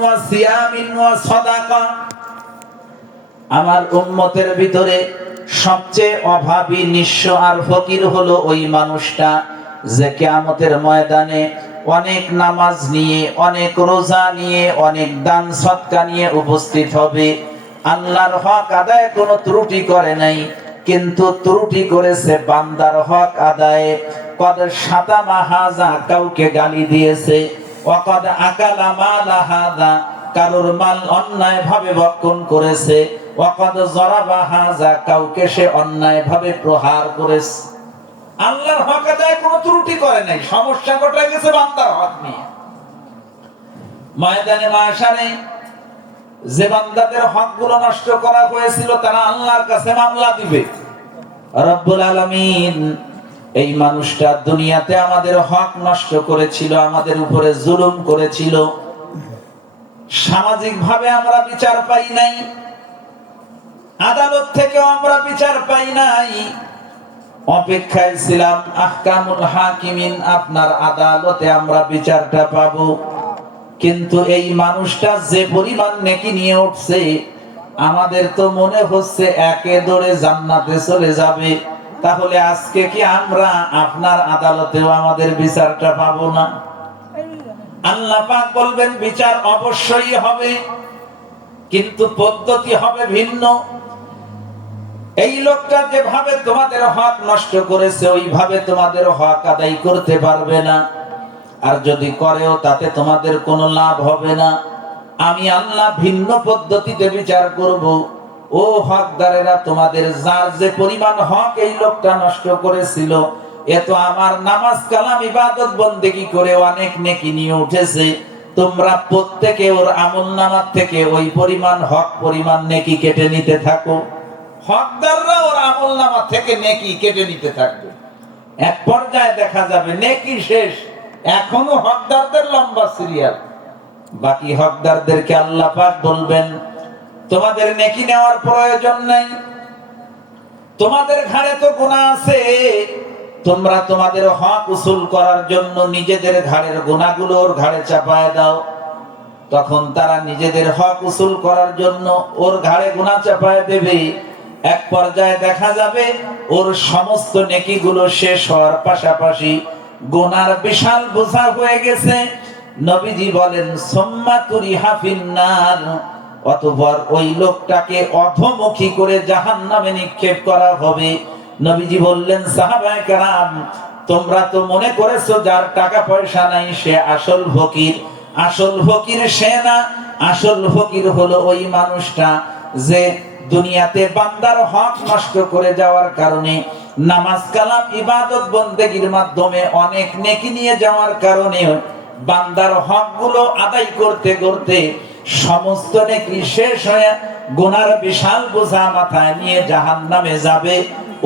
ওয়া সিয়ামিন ওয়া সাদাকা। আমার উম্মতের ভিতরে সবচেয়ে অভাবী, নিঃস্ব আর ফকির হলো ওই মানুষটা যে কিয়ামতের ময়দানে অনেক নামাজ নিয়ে, অনেক রোজা নিয়ে, অনেক দান সদকা নিয়ে উপস্থিত হবে। আল্লাহর হক আদায়ে কোনো ত্রুটি করে নাই, কিন্তু ত্রুটি করেছে বান্দার হক আদায়ে। কদ শাতামা হাযা, কাউকে গালি দিয়েছে। ওয়াকাদ আকালা মালা হাযা, কারোর মাল অন্যায় ভাবে ভক্ষণ করেছে। ওয়াকাদ যারাবা হাযা, কাউকে সে অন্যায় ভাবে প্রহার করেছে। আল্লাহর হক আদায়ে কোনো ত্রুটি করে নাই, সমস্যা ঘটে গেছে বান্দার হক নিয়ে। ময়দানে মাশারে যে বান্দাদের হকগুলো নষ্ট করা হয়েছিল তারা আল্লাহর কাছে মামলা দিবে। রব্বুল আলামিন এই মানুষটা দুনিয়াতে আমাদের হক নষ্ট করেছিল, আমাদের উপরে জুলুম করেছিল, সামাজিক ভাবে আমরা বিচার পাই নাই, আদালত থেকেও আমরা বিচার পাই নাই। অপেক্ষায় ছিলাম আহকামুল হাকিমিন, আপনার আদালতে আমরা বিচারটা পাবো। কিন্তু এই মানুষটা যে পরিমাণ নেকি নিয়ে উঠছে, আমাদের তো মনে হচ্ছে একে দৌড়ে জান্নাতে চলে যাবে। তাহলে আজকে কি আমরা আপনার আদালতেও আমাদের বিচারটা পাবো না? আল্লাহ পাক বলবেন বিচার অবশ্যই হবে, কিন্তু পদ্ধতি হবে ভিন্ন। এই লোকটা যেভাবে তোমাদের হক নষ্ট করেছে ওইভাবে তোমাদের হক আদায় করতে পারবে না, আর যদি করেও তাতে তোমাদের কোনো লাভ হবে না। আমি আল্লাহ ভিন্ন পদ্ধতিতে বিচার করব। ও হকদারেরা, তোমাদের যার যে পরিমাণ হক এই লোকটা নষ্ট করেছিল, এ তো আমার নামাজ কালাম ইবাদত বন্দেগী করে অনেক নেকি নিয়ে উঠেছে। তোমরা প্রত্যেকে ওর আমলনামার থেকে ওই পরিমাণ হক, পরিমাণ নেকি কেটে নিতে থাকো। হকদাররা ওর আমলনামা থেকে নেকি কেটে নিতে থাকবে। এক পর্যায়ে দেখা যাবে নেকি শেষ, এখনো হকদারদের লম্বা সিরিয়াল। বাকি হকদারদেরকে আল্লাহ পাক বলবেন তোমাদের নেকি নেওয়ার প্রয়োজন নাই, তোমাদের ঘাড়ে তো গুনাহ আছে, তোমরা তোমাদের হক উসুল করার জন্য নিজেদের ঘাড়ের গুনাহগুলো ওর ঘাড়ে চাপায় দাও। তখন তারা নিজেদের হক উসুল করার জন্য ওর ঘাড়ে গুনাহ চাপায় দেবে। এক পর্যায়ে দেখা যাবে ওর সমস্ত নেকিগুলো শেষ হওয়ার পাশাপাশি গুনার বিশাল বোঝা হয়ে গেছে। নবীজি বলেন সুম্মা তুরিহা ফিন্নার, অতঃপর ওই লোকটাকে অধোমুখী করে জাহান্নামে নিক্ষেপ করা হবে। নবীজি বললেন সাহাবায়ে কেরাম, তোমরা তো মনে করেছো যার টাকা পয়সা নাই সে আসল ফকির। আসল ফকির সে না, আসল ফকির হলো ওই মানুষটা যে দুনিয়াতে বান্দার হক নষ্ট করে যাওয়ার কারণে, নামাজ কালাম ইবাদত বন্দেগীর মাধ্যমে অনেক নেকি নিয়ে যাওয়ার কারণে বান্দার হকগুলো আদায় করতে করতে সমস্ত নেকি শেষ হয়ে গুনার বিশাল বোঝা মাথায় নিয়ে জাহান্নামে যাবে।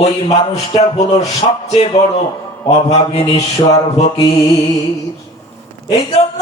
ওই মানুষটা হলো সবচেয়ে বড় অভাবী নিঃস্ব আর ফকির। এই জন্য